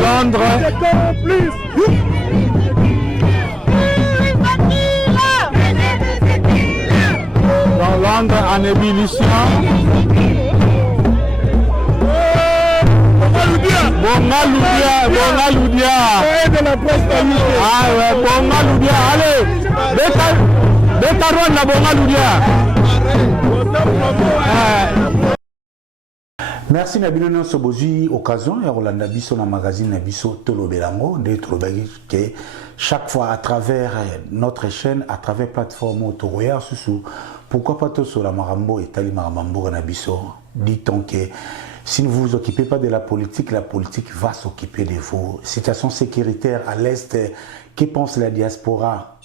Londres. Dans Londres en ébullition. Bonga Loudia. Ah ouais, Bonga Loudia. Allez, Bétaron la Bonga Loudia. Merci Nabino Sobozi, occasion et Rolanda Bisso na magazine Nabiso Tolo Belango d'être que chaque fois à travers notre chaîne, à travers plateforme Autoroya Soussou, pourquoi pas tout sur la Marambo et Tali Marambo Nabiso, dit-on que si vous ne vous occupez pas de la politique va s'occuper de vous. Situation sécuritaire à l'Est, que pense la diaspora?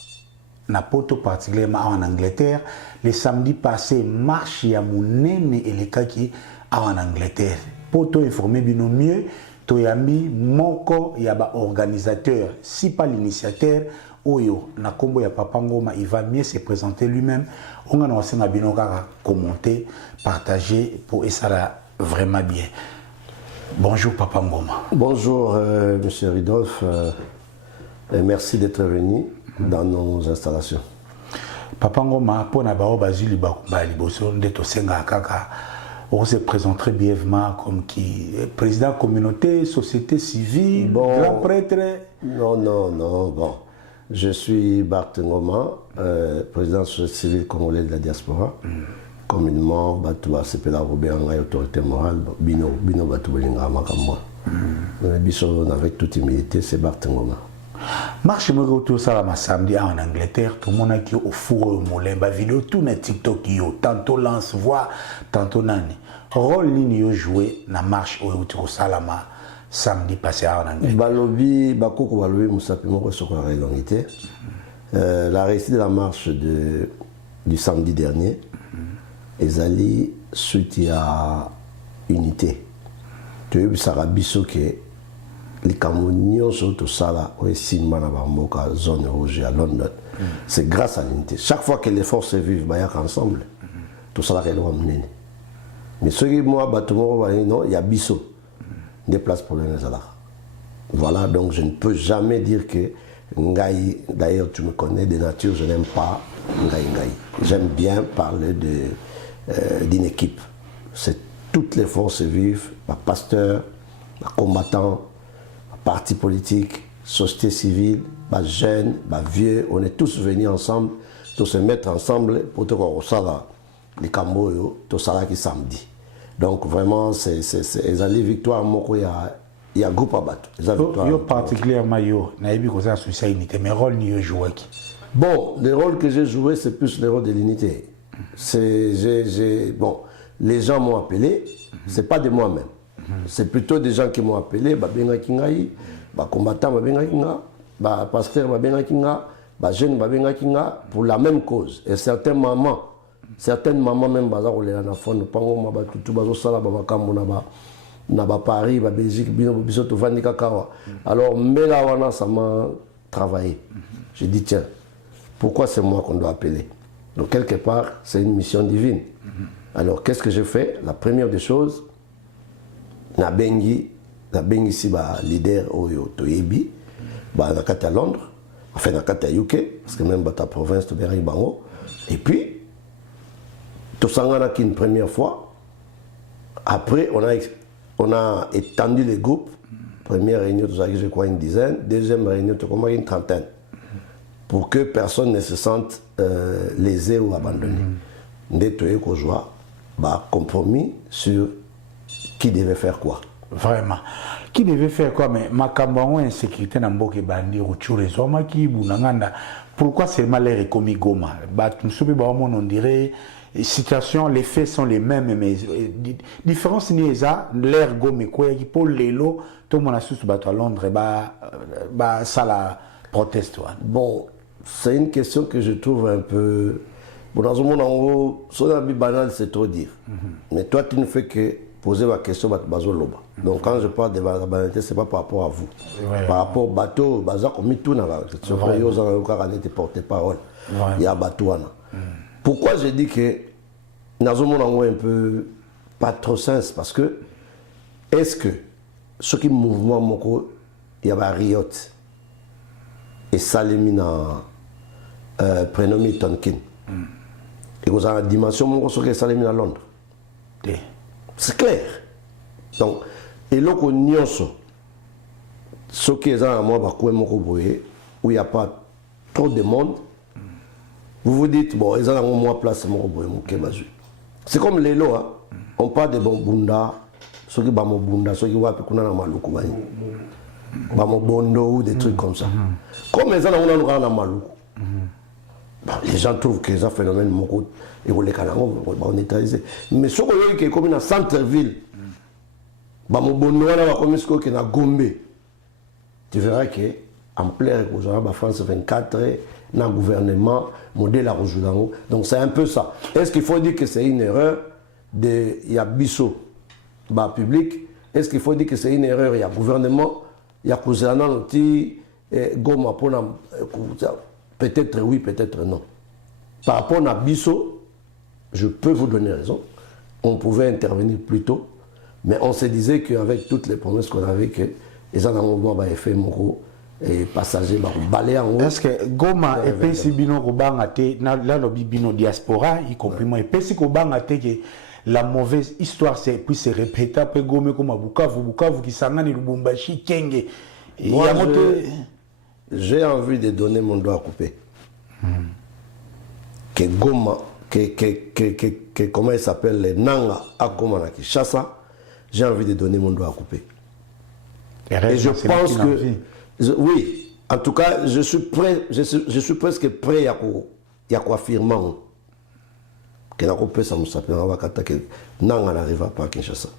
Napoto particulièrement en Angleterre, le samedi passé, marche ya Mounene et les kaki en Angleterre. Pour t'informer bien mieux, Toyami, Moko, yaba organisateur, si pas l'initiateur, Oyo, Nakombo ya Papangoma, il va mieux se présenter lui-même. On a annoncé Nabinoka commenter, partager pour et ça vraiment bien. Bonjour Papangoma. Bonjour Monsieur Ridolphe, merci d'être venu dans nos installations. Papangoma, pour Nabao Basili Baliboso, d'être Senga Kaka. On se présente très brièvement comme qui président communauté, société civile, grand prêtre. Non, bon. Je suis Barth Ngoma, président de la société civile congolaise de la diaspora. Communément, Batou s'appelle Robert Ngaï, autorité morale, Bino Batou Belinga Makamwa. Avec toute humilité, c'est Barth Ngoma. Marche me retour ça la samedi en Angleterre, tout le monde qui au four au moulin, ba vidéo tout net TikTok yo, tantôt lance voix, tantôt nani. Rôle ligne joué na marche au retour salama samedi passé en Angleterre. Balobi bakoko balobi musapimo ko sokora relongité. La réussite de la marche du samedi dernier, ezali suite à unité. Tu as sarabiso que les Camerounais sont au Sala, au Simana, à zone rouge à London. C'est grâce à l'unité. Chaque fois que les forces vivent ensemble, tout ça est loin. Mais ce qui moi, non, il y a Bisso. Des places pour les Zalars. Voilà, donc je ne peux jamais dire que Ngaï, d'ailleurs tu me connais de nature, je n'aime pas Ngaï. J'aime bien parler d'une équipe. C'est toutes les forces vives, les pasteurs, les combattants, partis politiques, société civile, les jeunes, les vieux, on est tous venus ensemble, tous se mettre ensemble pour te voir les Camboyo, tout ça qui samedi. Donc vraiment, c'est les victoires, il y a un groupe à battre. Yo particulièrement, naïbi que ça sur unité, mais rôle ni joué. Bon, le rôle que j'ai joué, c'est plus le rôle de l'unité. Bon, les gens m'ont appelé, c'est pas de moi-même. C'est plutôt des gens qui m'ont appelé, Babenga Kingaï, combattant Babenga Kinga, pasteur Babenga Kinga, jeune Babenga Kinga, pour la même cause. Et certaines mamans même bazar ou les anafon, pango maba tutu bazo sala babakambo na Paris, Belgique, biso to vandi kakawa. Alors mela wana ça m'a travaillé. J'ai dit tiens, pourquoi c'est moi qu'on doit appeler? Donc quelque part, c'est une mission divine. Alors qu'est-ce que j'ai fait? La première des choses, na bengi si ba leader oyo toyebi ba na kata Londres, enfin na kata UK parce que même ta province to beri bango, et puis to sangana qu'une première fois. Après on a étendu les groupes. Première réunion je crois une dizaine, deuxième réunion une trentaine, pour que personne ne se sente lésé ou abandonné. Ndetoye ko joie ba compromis sur qui devait faire quoi? Vraiment. Qui devait faire quoi? Mais Makambo insécurité n'a pas que bandi ou tchure zoma qui bounanganda. Pourquoi seulement les commis Goma? On dirait situation, les faits sont les mêmes, mais différence n'est ça. L'air Goma quoi qui pour les lots, tout le monde a sous à Londres, ça la proteste. Bon, c'est une question que je trouve un peu. Bon, dans ce monde en gros, son habit banal, c'est trop dire. Mais toi, tu ne fais que poser ma question à Bazo Loba. Donc quand je parle de la banalité, ce n'est pas par rapport à vous. Ouais, par rapport au bateau, Bazar, on met tout dans la question. Il porte-parole. Il y a bateau. Pourquoi je dis que dans ce monde en gros, un peu pas trop sens? Parce que, est-ce que ce qui mouvement, il y a Riot et Salemina prénommé Tonkin. Et vous avez la dimension mon gros que Salemina à Londres. C'est clair. Donc et là qu'on nyonso ce qui est à moi bakoué mon boye où il n'y a pas trop de monde. Vous vous dites bon ils ont moins place mon boye mon kebazu. C'est comme les lots hein. On parle de bon bunda ceux qui bamo bunda ceux qui voient que kuna na maluku bani. Bamo bondo ou des trucs comme ça. Comme les gens on a maluku. Les gens trouvent que c'est un phénomène moko et vous les canards on neutraliser. Mais ce qu'on qui est comme dans centre-ville. Bamo bondo wana ba comme ce que na Gombe. Tu verras que en plein la France 24 dans le gouvernement modèle à Rojulango. Donc c'est un peu ça. Est-ce qu'il faut dire que c'est une erreur de il y a Bissot bas public? Est-ce qu'il faut dire que c'est une erreur il y a gouvernement il y a Kouzana qui Goma pour peut-être oui peut-être non. Par rapport à Bissot, je peux vous donner raison. On pouvait intervenir plus tôt, mais on se disait qu'avec toutes les promesses qu'on avait que les gens ont fait Moko et passagers balai en haut. Est-ce que Goma et Pessi Bino Robangate, là le Bino diaspora, y compris moi, et Pessi Robangate que la mauvaise histoire puisse se répéter après Goma comme à Bukavu qui s'en a ni Lubumbashi, Kenge. J'ai envie de donner mon doigt à couper. Que Goma, que comment il s'appelle, les Nanga à Goma na Kinshasa, j'ai envie de donner mon doigt à couper. Et je pense que, oui, en tout cas, je suis prêt, je suis presque prêt à quoi affirmer que la coupe ça me s'appelle que Nanga n'arrive pas à Kinshasa.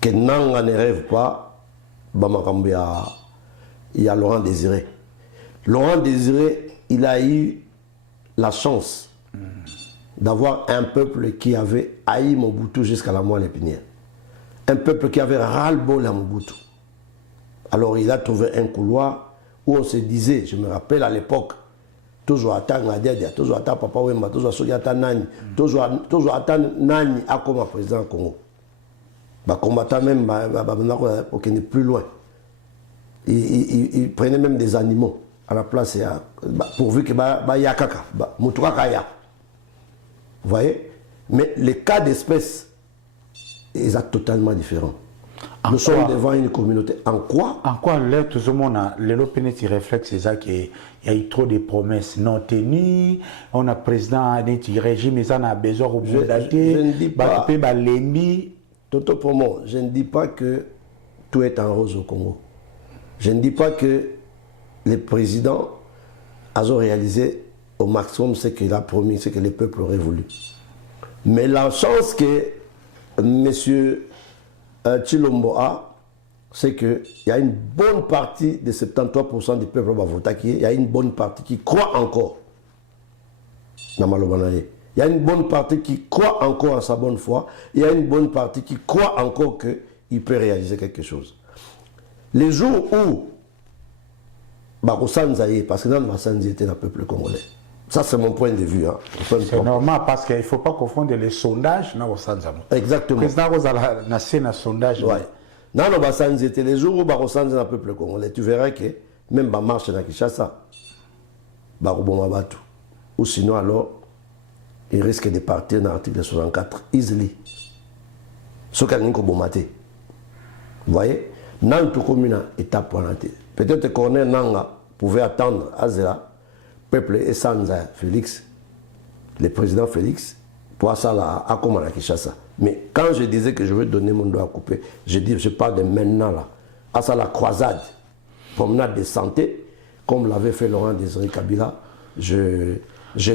Que Nanga ne rêve pas, il y a Laurent Désiré. Laurent Désiré, il a eu la chance d'avoir un peuple qui avait haï Mobutu jusqu'à la moelle épinière. Un peuple qui avait ras-le-bol à Mobutu. Alors il a trouvé un couloir où on se disait, je me rappelle à l'époque, toujours attendre Nadia, toujours attendre Papa Wemba, toujours attendre Nani, toujours attendre Nani à comme président Congo. Bah combattant même, pour qu'il n'est plus loin. Il prenait même des animaux à la place, pourvu que y a caca, Moutoukakaya. Vous voyez? Mais les cas d'espèce, ils sont totalement différents. Nous sommes devant une communauté. En quoi? En quoi là, tout le monde a l'opinion réflexe, c'est ça qu'il y a eu trop de promesses non tenues. On a président d'un régime, mais on a besoin de je ne dis pas. Toto Pomo, je ne dis pas que tout est en rose au Congo. Je ne dis pas que le président a réalisé au maximum ce qu'il a promis, ce que le peuple aurait voulu. Mais la chance que monsieur Tshilombo a, c'est qu'il y a une bonne partie de 73% du peuple il y a une bonne partie qui croit encore. Il y a une bonne partie qui croit encore en sa bonne foi. Il y a une bonne partie qui croit encore qu'il peut réaliser quelque chose. Les jours où Bakosanzaye, parce que dans le était le peuple congolais. Ça, c'est mon point de vue. Hein. C'est normal parce qu'il ne faut pas confondre les sondages. Exactement. Le président a un sondage. Ouais. Non, c'était les jours où Bakosanzaye le peuple congolais. Tu verras que même la marche dans Kinshasa, ou sinon alors, il risque de partir dans l'article 64 easily. Ce qu'il y a Vous voyez? Dans toute commune, étape pour la peut-être que Corneille Nanga pouvait attendre Azera, peuple et Sanza Félix, le président Félix, pour ça là, à comme à Kinshasa. Mais quand je disais que je veux donner mon doigt à couper, je parle de maintenant là, à ça la croisade, promenade de santé, comme l'avait fait Laurent Désiré Kabila, je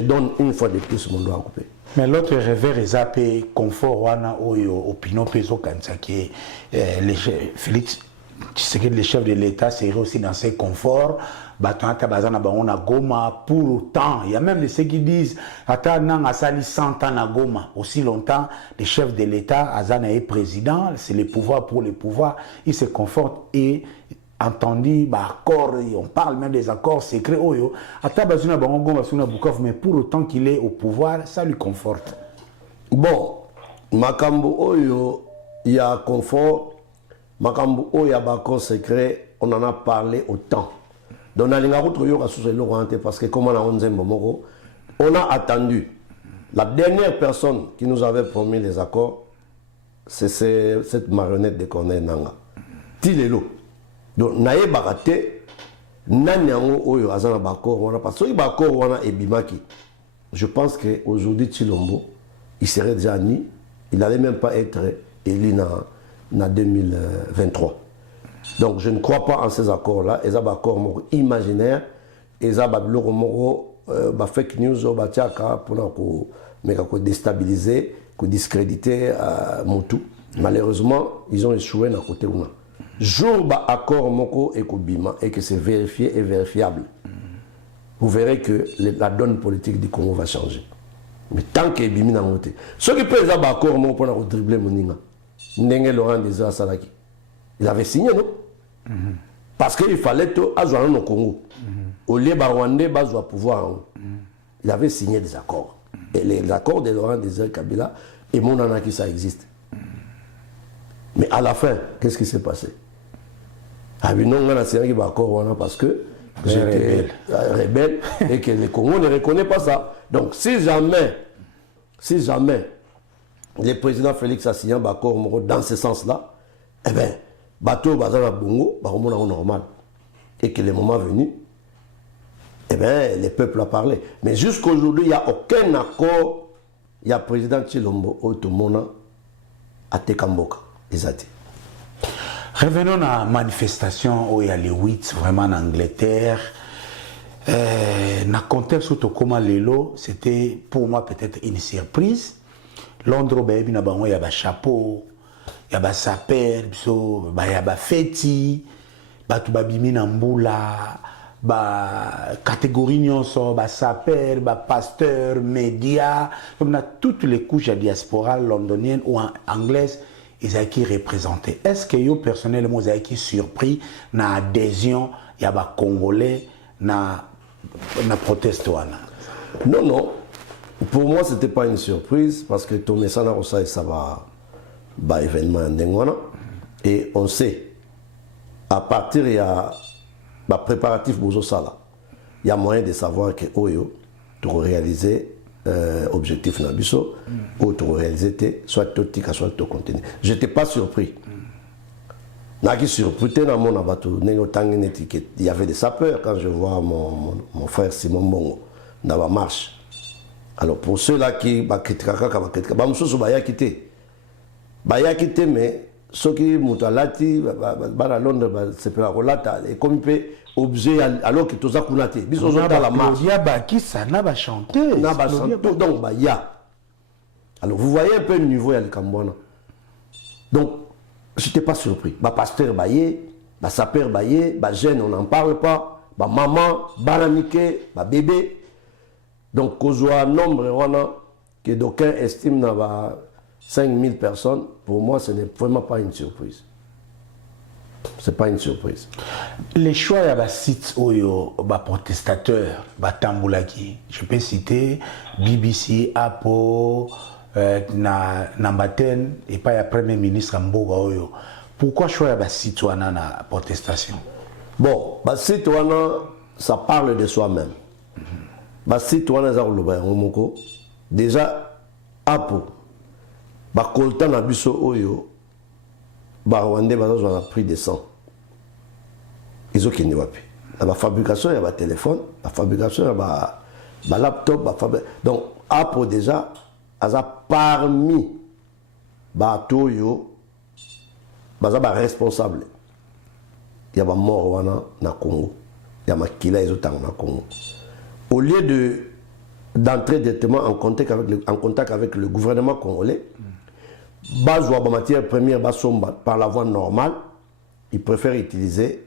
donne une fois de plus mon doigt à couper. Mais l'autre revers est zappé confort wana au Pino Peso Kansaki, Félix. Tu sais que les chefs de l'État seraient aussi dans ces conforts. On a Goma pour autant. Il y a même ceux qui disent attends, a sali 100 ans à Goma. Aussi longtemps, les chefs de l'État, Azana est président, c'est le pouvoir pour le pouvoir. Ils se confortent et entendu, accord, on parle même des accords secrets. Mais pour autant qu'il est au pouvoir, ça lui conforte. Bon, Makambo Oyo, il y a confort. Makambo Oyo, il y a accord secret. on en a parlé autant. Donc, parce que comme on a attendu. La dernière personne qui nous avait promis les accords, c'est cette marionnette de Corneille Nanga. Tilelo. Donc, naye baraté, nanyango oyo azana bakor wana parce que bakor wana ebimaki. Je pense qu'aujourd'hui Tshilombo, il serait déjà ni, il n'allait même pas être élu en 2023. Donc je ne crois pas en ces accords-là. Ils ont accords imaginaires, ils ont fake news pour déstabiliser, pour discréditer Moutou. Malheureusement, ils ont échoué dans le côté où. Jour ba accord moko et Bima et que c'est vérifié et vérifiable. Vous verrez que la donne politique du Congo va changer. Mais tant qu'il y a Bimi dans le côté. Ceux qui peuvent avoir accord pour dribbler Moninga, Ndenge Laurent Désiré Salaki, il avait signé, non? Parce qu'il fallait tout avoir au Congo. Au lieu de Rwandais, il pouvoir. Il avait signé des accords. Et les accords de Laurent Désiré Kabila, et mon anaki, ça existe. Mais à la fin, qu'est-ce qui s'est passé? Ah oui, non, on a signé des accords parce que j'étais rebelle et que le Congo ne reconnaît pas ça. Donc, si jamais le président Félix a signé un accord dans ce sens-là, eh bien, bateau bazar bongo, normal. Et que le moment venu, eh bien, les peuples ont parlé. Mais jusqu'aujourd'hui, il n'y a aucun accord. Il y a le président Tshilombo Otomona à Tekamboka. Revenons à la manifestation où il y a les 8 vraiment en Angleterre. Dans le contexte où Lelo, c'était pour moi peut-être une surprise. Londres, il y a un chapeau, il y a un sapeur, il y a un fêti, il y a une catégorie nyonso, sapeur, pasteur, média. On a toutes les couches de diaspora londonienne ou anglaise. Ils ont été représentés. Est-ce que vous, personnellement, vous avez été surpris de l'adhésion des Congolais à la proteste? Non, non. Pour moi, ce n'était pas une surprise parce que tout le monde sait que ça va événement. Et on sait, à partir de la préparatif Bozo-Sala, il y a moyen de savoir que Oyo, pour réaliser objectif Nabiso, ou pour réaliser soit totika, soit tout contenu. Je n'étais pas surpris. Il y avait des sapeurs quand je vois mon frère Simon Bongo dans la marche. Alors pour ceux-là qui critiquent, mais ceux qui mutalati bara Londres c'est pour la relata et comme peut objet alors que tout ça kunate biso zo dans la marche ya ba qui ça n'a pas chanté donc bah ya alors vous voyez un peu le niveau ya le Cambona donc j'étais pas surpris bah pasteur baye bah sapeur baye bah jeune on n'en parle pas bah maman baramike bah bébé donc kozwa nombre wana que d'aucuns estiment na ba 5000 personnes, pour moi, ce n'est vraiment pas une surprise. Ce n'est pas une surprise. Les choix de sites oyo, protestateurs, Tamboulaki, je peux citer BBC, Apo, Nambaten, et pas le Premier ministre Mboga oyo. Pourquoi choix de sites wana na protestation? Bon, sites wana, ça parle de soi-même. Sites wana, déjà, Apo. Bakolta na biso oyo Rwandais a pris des 100. Ils ont kini wapi. La fabrication il y a téléphone, la fabrication il y a laptop, donc Apo déjà parmi bato yo responsable. Il y a mort wana na Congo. Il y a makila ezotanga na Congo. Au lieu d'entrer directement en contact avec le gouvernement congolais, base ou matière première par la voie normale, ils préfèrent utiliser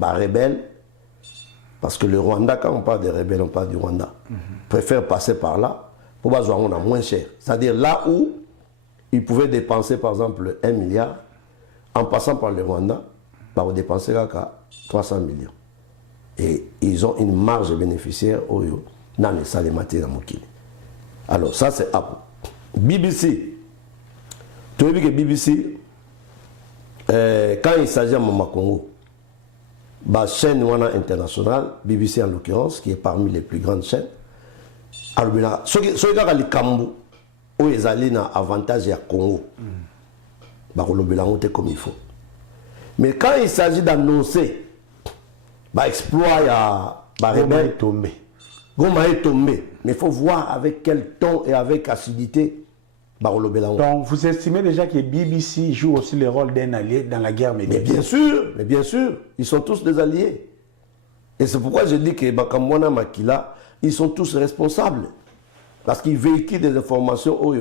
rebelles parce que le Rwanda, quand on parle des rebelles, on parle du Rwanda. Préfèrent passer par là pour base on a moins cher. C'est-à-dire là où ils pouvaient dépenser par exemple 1 milliard, en passant par le Rwanda, on dépenser 300 millions. Et ils ont une marge bénéficiaire dans les salles de matières. Alors ça c'est Apo. BBC. Tu vois que BBC, quand il s'agit de Mama Congo, la chaîne internationale, BBC en l'occurrence, qui est parmi les plus grandes chaînes, ceux qui ont les Kambu, où ils allaient dans avantage à Congo, comme il faut. Mais quand il s'agit d'annoncer l'exploit, Goma est tombé. Goma est tombé. Mais il faut voir avec quel ton et avec acidité. Donc, vous estimez déjà que BBC joue aussi le rôle d'un allié dans la guerre médiatique? Mais bien sûr, ils sont tous des alliés. Et c'est pourquoi je dis que Bakamwana Makila, ils sont tous responsables. Parce qu'ils véhiculent des informations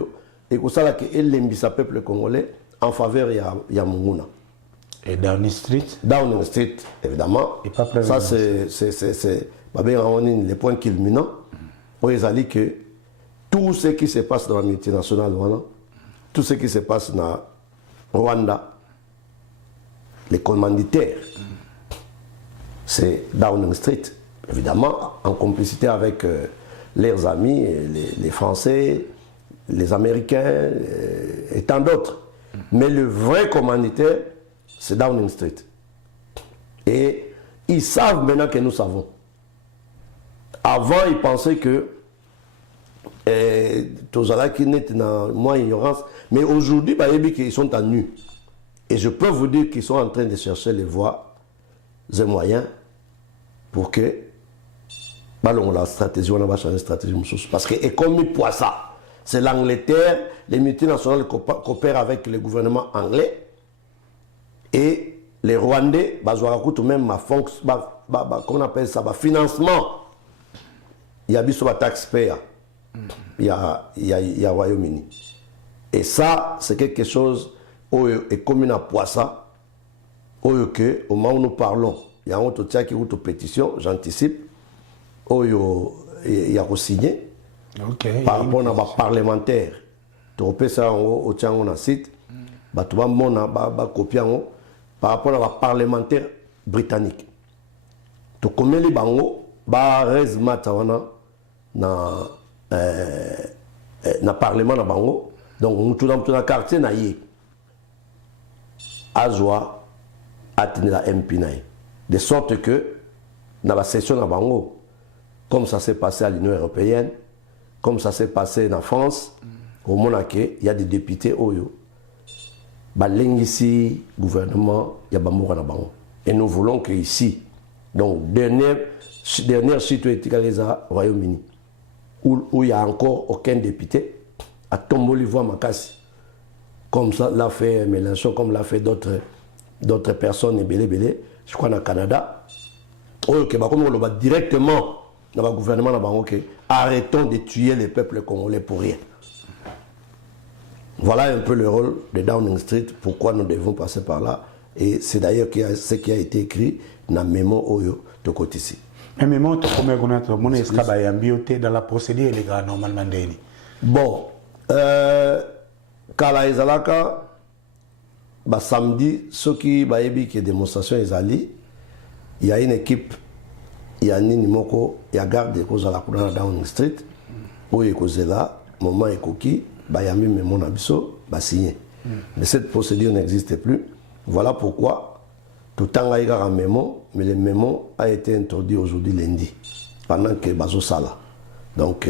et que ça, le peuple congolais en faveur de Munguna. Et Downing Street? Downing Street, évidemment. Et pas ça, c'est les points culminants. Où ils ont dit que tout ce qui se passe dans la multinationale, tout ce qui se passe dans Rwanda, les commanditaires, c'est Downing Street, évidemment, en complicité avec leurs amis, les Français, les Américains et tant d'autres. Mais le vrai commanditaire, c'est Downing Street. Et ils savent maintenant que nous savons. Avant, ils pensaient que Tozala qui n'était dans moins ignorance, mais aujourd'hui, ils sont à nu. Et je peux vous dire qu'ils sont en train de chercher les voies et moyens pour que la stratégie, on va changer de stratégie. Parce que, et comme il ça, c'est l'Angleterre, les multinationales coopèrent avec le gouvernement anglais et les Rwandais, même comment on appelle ça, financement. Il y a des taxpayers. Il y a Royaume-Uni. Et ça, c'est quelque chose où est commun à Poissa, au moment où nous parlons, il y a un autre qui est une pétition, j'anticipe, où il y a signé par rapport à nos parlementaires. Tu repères ça au site, tu vas copier par rapport à nos parlementaires britanniques. Tu connais les bango, rezma na parlement na bango, donc nous dans le quartier na yé azwa atteindre la MP de sorte que dans la session na bango, comme ça s'est passé à l'Union européenne, comme ça s'est passé en France, au Monaco, il y a des députés oyo balengisi gouvernement ya bamboka na bango. Et nous voulons que ici, donc dernière chute éthique au Royaume-Uni, où il n'y a encore aucun député, à Tomboli voix Makassi, comme ça l'a fait Mélenchon, comme l'a fait d'autres personnes, et je crois, au Canada, comme on va directement dans le gouvernement, arrêtons de tuer les peuples congolais pour rien. Voilà un peu le rôle de Downing Street, pourquoi nous devons passer par là. Et c'est d'ailleurs ce qui a été écrit dans le mémo Oyo de côté ici. Mais mémo, tu peux me dire dans la procédure illégale normalement. Bon, Kala Ezalaka, samedi, ceux qui ont des démonstrations, il y a une équipe, il y a Nini Moko, il y a garde de cause à la Downing Street, où il y a là, moment et coquille, Bayami Memon Abisso, signé. Mais cette procédure n'existe plus. Voilà pourquoi tout le temps il y a un mémo, mais le mémo a été introduit aujourd'hui lundi, pendant que Bazo Sala. Donc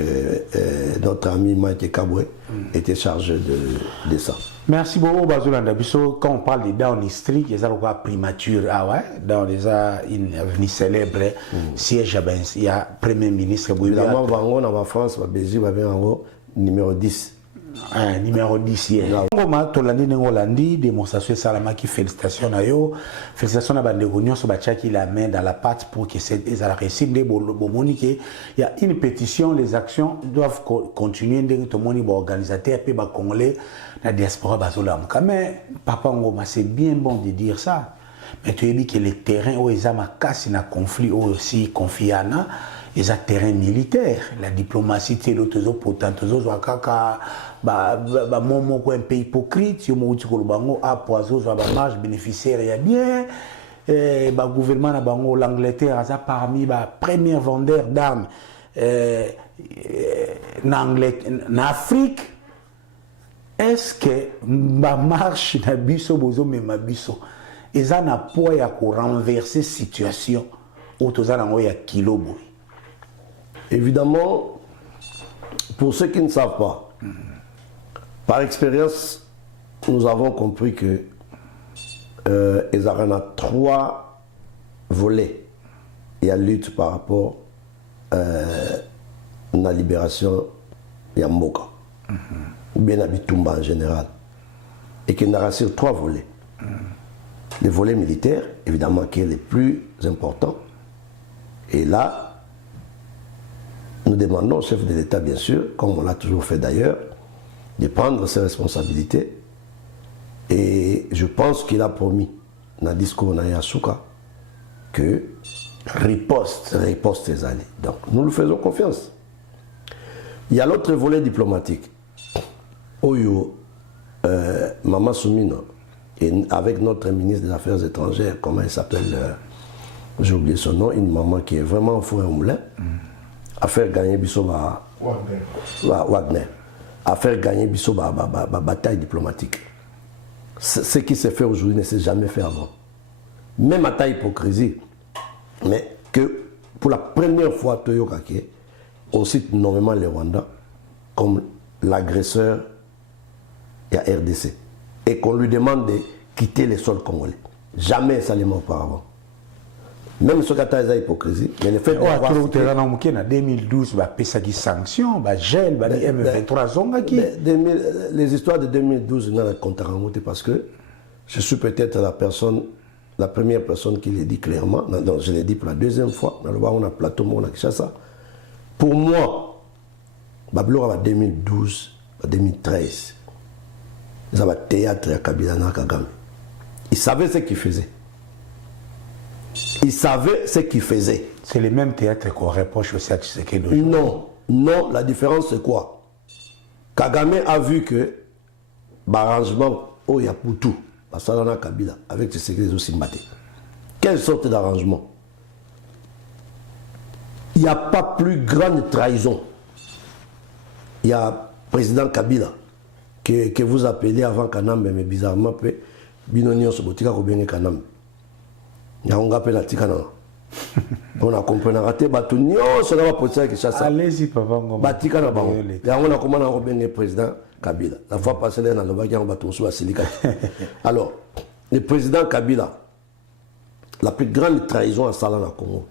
notre ami Mike Kabwe était chargé de ça. Merci beaucoup Bazo Landabiso. Quand on parle de Downing Street, il y a une primature dans les une avenue célèbre, siège il y a Premier ministre. Évidemment, en France, en Belgique, numéro 10. Numéro 10 hier. Tolandi, démonstration salama qui félicitations à yo. Félicitations à Bandegonion sur qui la main dans la pâte pour que ça réussisse. Il y a une pétition, les actions doivent continuer. Tout le monde organisateur et congolais la diaspora bazolam. Mais papa Ngoma, c'est bien bon de dire ça. Mais tu as dit que les terrains où ils ont cassé un conflit aussi confié à ils ont terrain militaire, la diplomatie, c'est l'autre potente, un pays hypocrite, marge bénéficiaire, il y a bien, le gouvernement l'Angleterre a parmi les premiers vendeurs d'armes en Afrique. Est-ce que ma marche na biso bozo me ma biso eza na poids ya renverser situation au toza nango ya kilo boy. Évidemment, pour ceux qui ne savent pas, par expérience, nous avons compris que il y a 3 volets. Il y a lutte par rapport à la libération de Mboka, ou bien à Bitumba en général, et qu'il y a sur 3 volets. Le volet militaire, évidemment, qui est le plus important. Et là, nous demandons au chef de l'État, bien sûr, comme on l'a toujours fait d'ailleurs, de prendre ses responsabilités. Et je pense qu'il a promis, dans le discours de Yasuka, que riposte est allée. Donc nous lui faisons confiance. Il y a l'autre volet diplomatique. Oyo, Mama Soumino, et avec notre ministre des Affaires étrangères, comment elle s'appelle, j'ai oublié son nom, une maman qui est vraiment au four et au moulin, à faire gagner Bissoba Wagner, à faire gagner Bissoba bataille diplomatique. Ce qui s'est fait aujourd'hui ne s'est jamais fait avant. Même à ta hypocrisie, mais que pour la première fois, Toyo Kake, on cite nommément le Rwanda comme l'agresseur et à RDC. Et qu'on lui demande de quitter les sols congolais. Jamais ça l'est auparavant. Même ce cas de hypocrisie, mais le fait en 2012, il y a sanctions, gel, M23, les histoires de 2012, il y a un compte à remonter parce que je suis peut-être la première personne qui le dit clairement. Non, je l'ai dit pour la deuxième fois. On a plateau, on a Kinshasa. Pour moi, en 2012, 2013, ils avaient théâtre à Kabila Kagame. Ils savaient ce qu'ils faisaient. Ils savaient ce qu'ils faisaient. C'est le même théâtre qu'on reproche aussi à Tshisekedi. Non, la différence c'est quoi? Kagame a vu que l'arrangement au Yaputu, à Kabila, avec Tshisekedi aussi maté. Quelle sorte d'arrangement? Il n'y a pas plus grande trahison. Il y a le président Kabila que vous appelez avant Kanambe, mais bizarrement, Binonio Sobotika Kobenge Kanambe. On a compris, on a raté, allez-y, papa. président Kabila. La fois passée, alors, le président Kabila, la plus grande trahison à Salana Congo,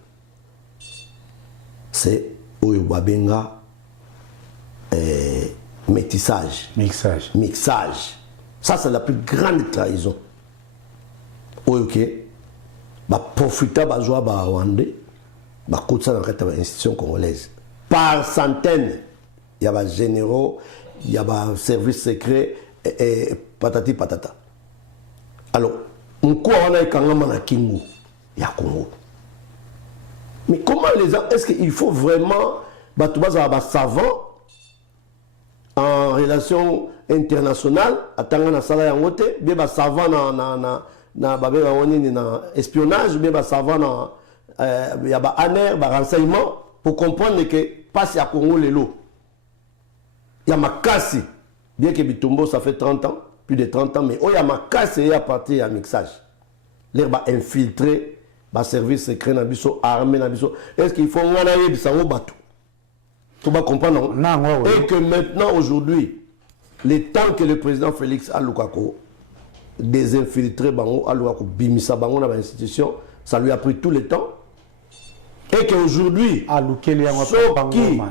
c'est Oyobabenga métissage. Mixage. Ça, c'est la plus grande trahison. Ok. Profiter de la Rwandais, dans l'institution congolaise. Par centaines, il y a des généraux, il y a des services secrets, et patati patata. Alors, on a Kingu, il y a Congo. Mais comment les gens, est-ce qu'il faut vraiment des savants en relation internationale, attendant la salle en haute, des savants na espionnage, bien savant il y a ANR, renseignement pour comprendre que passe à Congo les lots. Il y a Makassi, bien que Bitumbo ça fait 30 ans, plus de 30 ans, mais il y a Makassi à partir du mixage. L'air va infiltrer le service secret na biso, armé na biso. Est-ce qu'il faut nganaye bisango batou? Tu vas comprendre, non? Et que maintenant, aujourd'hui, le temps que le président Félix Alukako désinfiltrer bango alouako bimisa bango dans l'institution, ça lui a pris tout le temps. Et qu'aujourd'hui,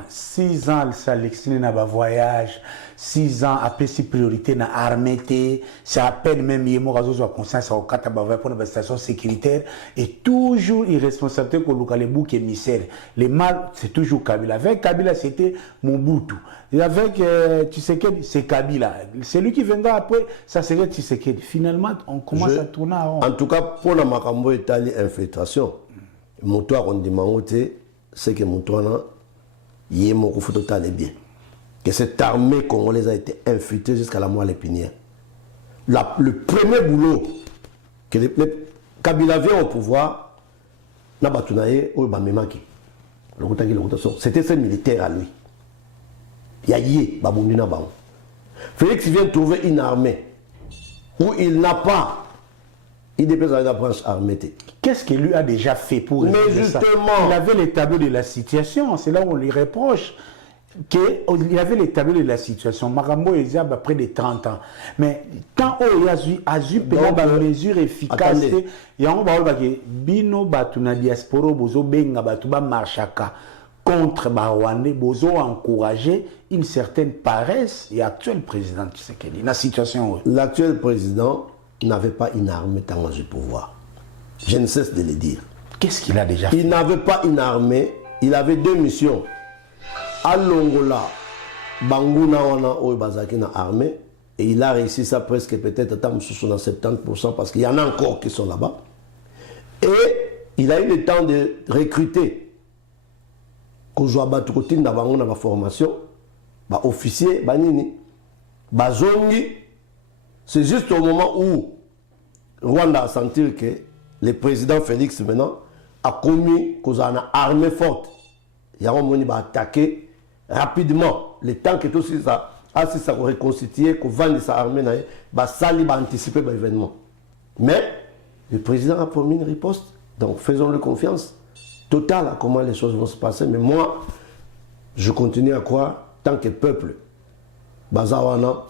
6 ans ça l'excité dans le voyage, 6 ans après si priorité dans l'armée, c'est à peine même yemo razo a conscience au kataba pour la station sécuritaire et toujours irresponsabilité que le bouc émissaire. Le mal c'est toujours Kabila. Avec Kabila c'était Mobutu. Et avec Tshisekedi c'est Kabila. Celui qui viendra après ça serait Tshisekedi. Finalement on commence à tourner en rond. En tout cas pour la Makambo Italie infiltration. Moto on demande c'est que moto yemo ko faut total bien. Que cette armée congolaise a été infiltrée jusqu'à la moelle épinière. Le premier boulot que Kabila vient au pouvoir, c'était ses militaires à lui. Félix vient trouver une armée où il n'a pas IDPS a une branche armée. Qu'est-ce qu'il lui a déjà fait pour mais justement, ça? Il avait les tableaux de la situation, c'est là où on lui reproche qu'il avait les tableaux de la situation. Marambo est à près de 30 ans. Mais tant qu'il a eu des mesures efficaces, il y a un bino batuna diaspora bozo benga batuba marchaka contre Barwandais, bozo encourager une certaine paresse et actuel président Tshisekedi. La situation. L'actuel président n'avait pas une armée tant du pouvoir. Je ne cesse de le dire. Qu'est-ce qu'il a déjà fait? Il n'avait pas une armée, il avait deux missions. À Longola, Banguna on a une armée, et il a réussi ça presque peut-être à 70% parce qu'il y en a encore qui sont là-bas. Et il a eu le temps de recruter. Quand je suis dans la formation, officier, banini, bazongi, c'est juste au moment où Rwanda a senti que le président Félix maintenant a commis qu'on a une armée forte. Il y a un moment où il va attaquer rapidement. Le temps que tout ça a reconstitué, qu'on vende sa armée, ça va anticiper l'événement. Mais le président a promis une riposte. Donc faisons-le confiance totale à comment les choses vont se passer. Mais moi, je continue à croire, tant que peuple, Bazawana,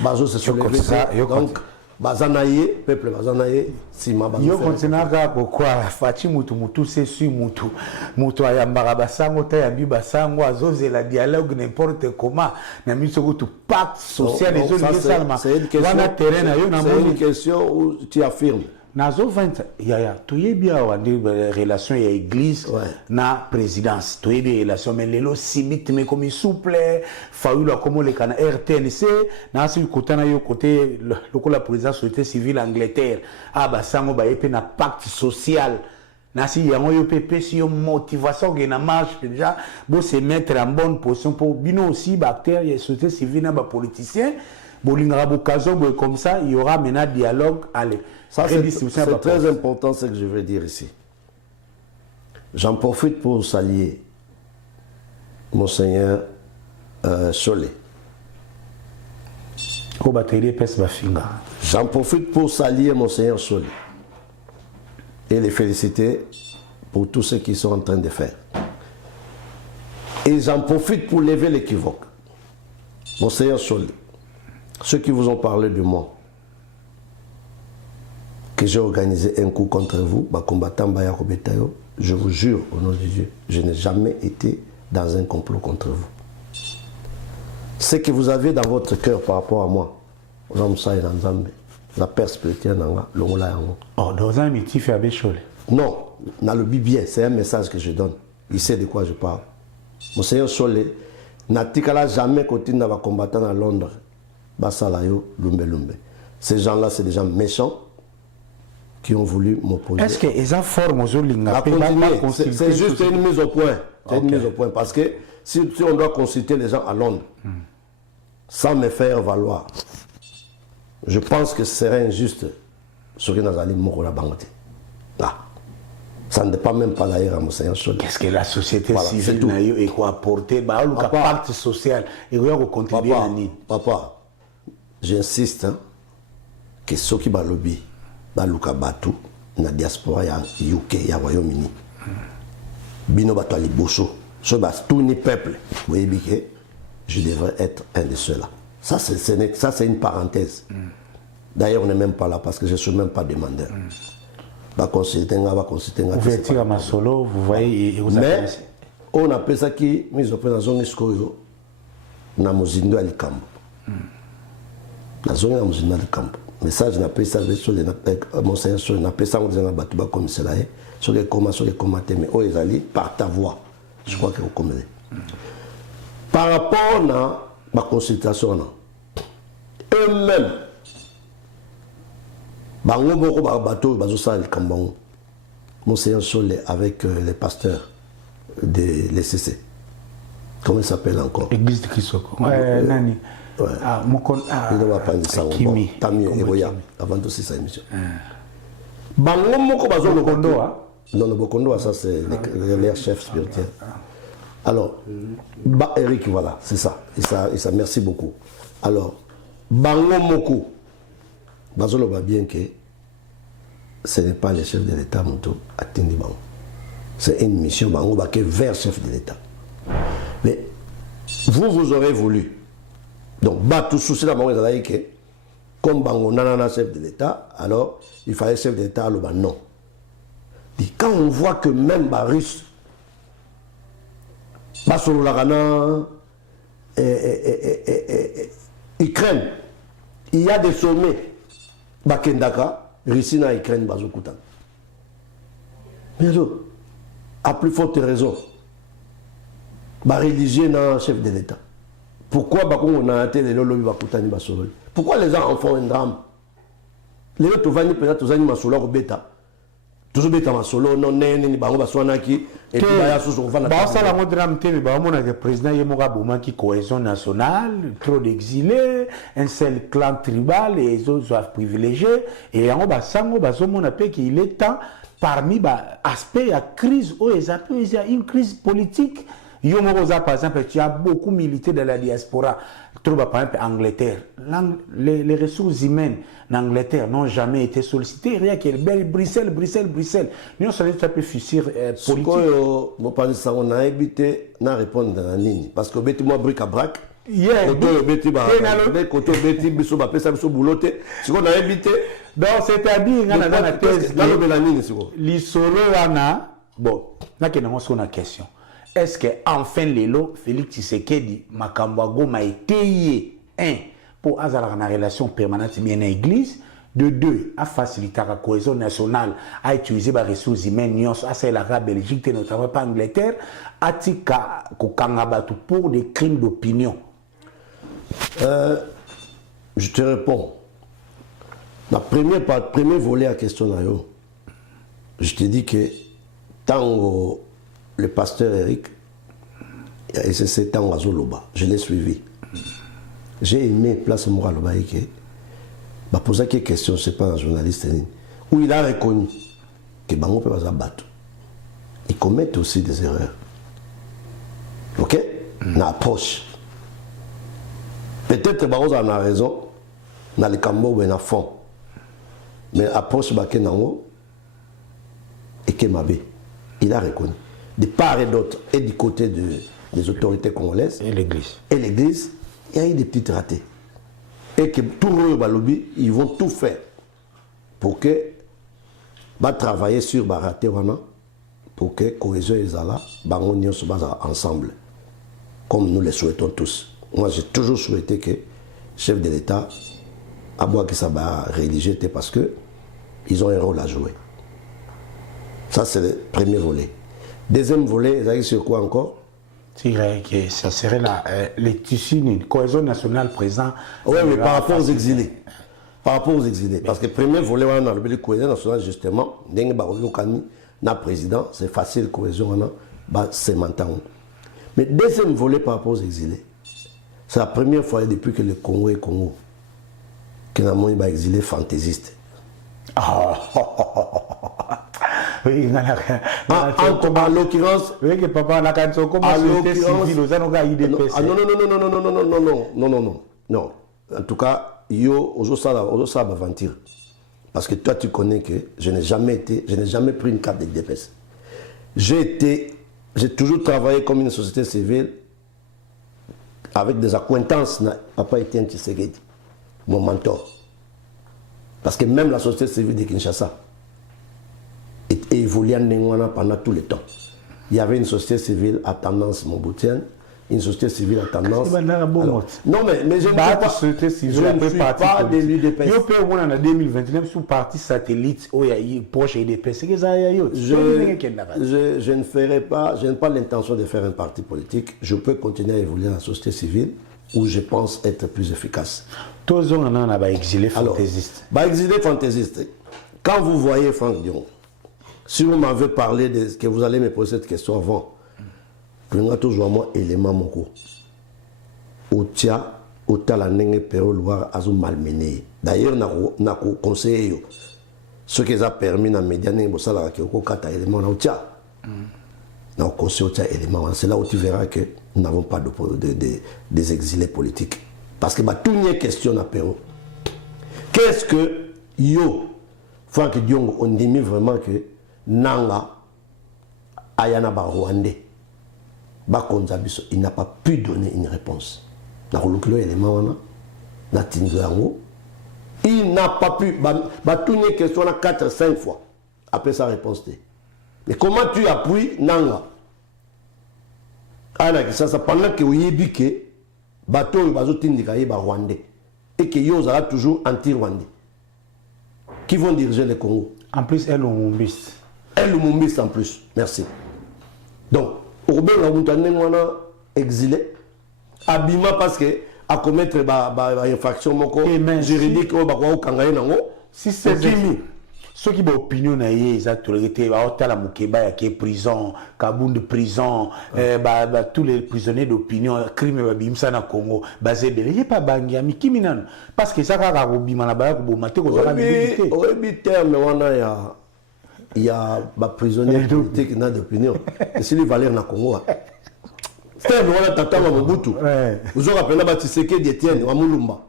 Bazo se soulever. Donc, Bazanaye, peuple Bazanaye, Sima Bazo. Yo continuera pourquoi Fachi mutu c'est sur mutu ayambara basango ta yambi basango azoze la dialogue n'importe comment na miso tu pacte social les autres c'est une question où tu affirmes. Nazo 20 ya tu y bien des relations et église na présidence tu y bien relations mais lelo simite mais comme souple faula comme les cana RTNC na si côté na yo côté le la présidence société civile Angleterre ba sango ba epé na pacte social na si yango yo pépé si yo motivation que na marche déjà bon se mettre en bonne position pour bino aussi bactères et société civile na ba politiciens bolingara bokazo comme ça il y aura maintenant dialogue allez. Ça, c'est très important ce que je veux dire ici. J'en profite pour saluer Monseigneur Solé. J'en profite pour saluer Monseigneur Solé et les féliciter pour tout ce qu'ils sont en train de faire. Et j'en profite pour lever l'équivoque. Monseigneur Solé, ceux qui vous ont parlé de moi, que j'ai organisé un coup contre vous, combattant Baya Robetayo, je vous jure au nom de Dieu, je n'ai jamais été dans un complot contre vous. Ce que vous avez dans votre cœur par rapport à moi, la perspective, dans un métier fait avec Cholet. Non, dans le bien, c'est un message que je donne. Il sait de quoi je parle. Monseigneur Cholet n'a jamais continué à combattre à Londres. Basalayo, Lumbe Lumbe. Ces gens-là, c'est des gens méchants qui ont voulu m'opposer. Est-ce qu'ils ont formé c'est juste une mise au point. C'est une mise au point. Parce que si on doit consulter les gens à Londres, sans me faire valoir, je pense que ce serait injuste sur une Azali Mokola Bangote. Ça ne dépend même pas d'ailleurs à Monseigneur Cholet. Qu'est-ce que la société civile n'a eu et quoi apporter? Le pacte social et quoi contribuer à Nid. Papa, j'insiste que ceux qui ont lobby, baluka batu na diaspora ya UK ya Royaume-Uni bino bato ali boso so bas tout ni peuple vous voyez que je devrais être un de ceux-là. Ça c'est une parenthèse. D'ailleurs on n'est même pas là parce que je ne suis même pas demandeur. Va consulter ouverture à Masolo, vous voyez vous mais on appelle ça qui mise au point dans zone escoyo na muzindo alikambo na zone na muzindo alikambo. Message n'a pas ça sur les Monseigneur sur n'a pas ça on a battu comme cela sur les commentaires mais oh ils allaient par ta voix je crois que vous comprenez par rapport à ma consultation eux-mêmes bango boko ba bateau bazo ça le Kambon Monseigneur Solé avec les pasteurs de l'ECC comment il s'appelle encore Église de Kisoko nani il doit pas dire ça Tami et Roya avant aussi sa émission bango moko bazo le Bokondo non le Bokondo ça c'est les chefs spirituels alors Eric voilà c'est ça et ça merci beaucoup alors bango moko bazo le bien que ce n'est pas le chef de l'État moto atteindre bango. C'est une mission bango baké vers chef de l'État. Mais vous aurez voulu. Donc, tout souci la bango que comme bango nanana chef de l'État, alors il fallait chef de l'État alors non. Et quand on voit que même Baris, Basololagana, Ukraine, il y a des sommets, Bakendaka, Russie na Ukraine, Bazokutan. Mais alors, à plus forte raison, religieux na chef de l'État. Pourquoi on a été les lobbies Bakutani Basolol? Pourquoi les gens en font un drame? Les autres vont peut-être aux animaux solo bêta. Toujours bêta solo, non, ni bango baswanaki, et puis baya sous on va la. Ça la mode drame, mais bah mon président Yemoga Bouma qui cohésion nationale, trop d'exilés, un seul clan tribal et les autres doivent privilégiés. Et en bas sango bazomo na pe qu'il est temps parmi aspect à crise où il y a une crise politique. Yomorosa, par exemple, tu as beaucoup milité dans la diaspora. Par exemple, Angleterre. Les ressources humaines en Angleterre n'ont jamais été sollicitées. Rien que Bruxelles. Nous sommes un peu fussir politique. Mon père dit on a évité de répondre dans la ligne. Parce que moi, bric à brac. C'est-à-dire, la thèse. L'isolo, bon, là, il y a une question. Est-ce que enfin l'élo Félix Tshisekedi Makambwago m'a été pour avoir une relation permanente bien à l'église, de deux à faciliter la cohésion nationale, à utiliser les ressources humaines, à celle de la Belgique, notamment pas Angleterre, à tika kokangabatu pour des crimes d'opinion. Je te réponds. La premier volet à question je te dis que tant le pasteur Eric, et c'est 7 ans à Zoloba, je l'ai suivi. J'ai aimé Place Moraloba Ike. Bah, poser quelques questions, je ne sais pas, un journaliste, où il a reconnu que Bango peut pas battre. Ils commettent aussi des erreurs. Ok? Dans l'approche. Peut-être que Bango a raison, dans le Cambo ou dans le fond. Mais l'approche, et Kemabe, il a reconnu. De part et d'autre, et du côté des autorités congolaises et l'Église, il y a eu des petits ratés. Et que tout le monde, ils vont tout faire pour que travailler sur les ratés pour que la cohésion et la se basent ensemble, comme nous le souhaitons tous. Moi, j'ai toujours souhaité que le chef de l'État aboie que ça va religieux parce qu'ils ont un rôle à jouer. Ça, c'est le premier volet. Deuxième volet, ça sur quoi encore? Ça serait les tissus, une cohésion nationale présent. Oui, mais par rapport aux exilés. Par rapport aux exilés. Parce que le premier volet, on a le cohésion nationale, justement, na président, c'est facile, cohésion, c'est maintenant. Mais deuxième volet par rapport aux exilés, c'est la première fois depuis que le Congo est Congo, que nous avons exilé fantaisiste. Oui, en l'occurrence, oui, que papa n'a qu'à dire comment société civile aux anoga IDPC. Non. En tout cas, yo aujourd'hui ça va aventure. Parce que toi tu connais que je n'ai jamais pris une carte d'IDPS. J'ai toujours travaillé comme une société civile avec des accointances n'a pas été un Tshisekedi, mon mentor. Parce que même la société civile de Kinshasa évolué pendant tout le temps. Il y avait une société civile à tendance moboutienne, une société civile à tendance. Alors, non, mais je ne suis pas de l'UDPS. Il peut y avoir en 2029 sous parti satellite où il y a proche IDPS. Je ne ferai pas, je n'ai pas l'intention de faire un parti politique. Je peux continuer à évoluer dans la société civile où je pense être plus efficace. Tous on a exilé fantaisiste. Exilé fantaisiste. Quand vous voyez Franck Dion, si vous m'avez parlé de que vous allez me poser cette question avant, je vais toujours moi élément moko. Otia, la nenge pero loire azu malmené. D'ailleurs, na conseillé ce qui a permis na média nenge bosala ke ko kata élément na otia. Na conseillé otia élément. C'est là où tu verras que nous n'avons pas des exilés politiques. Parce que tout n'y est question na pero. Qu'est-ce que yo Franck Diongo, on dit vraiment que Nanga Ayana ba Rwandais. Bakonzabiso, il n'a pas pu donner une réponse. Il n'a pas pu. Tourner question 4-5 fois. Après sa réponse. Mais comment tu appuies Nanga? Ça pendant que vous avez que bateau bazotindika ba Rwandais et que yo sera toujours anti-rwandais. Qui vont diriger le Congo? En plus, elle Lumumbiste. Elle Lumumbiste en plus. Merci. Donc, Orbel a exilé. Abima parce que à commettre une infraction juridique au Kangaye nango. Si c'est ceux qui ont opinion na yé exactement la Mukeba qui est prison, Kaboun de prison, tous les prisonniers d'opinion, crime babimsa na Congo, basé belé, il pas bangia mi kiminano parce que ça va robima na ba ko maté ko za milité. Au terme wana il y a des prisonniers politiques qui n'ont d'opinion. Et si les valeurs na Congo. C'est un tata Mobutu. Vous aurez appelé Batiseke d'Etienne, à Moulumba.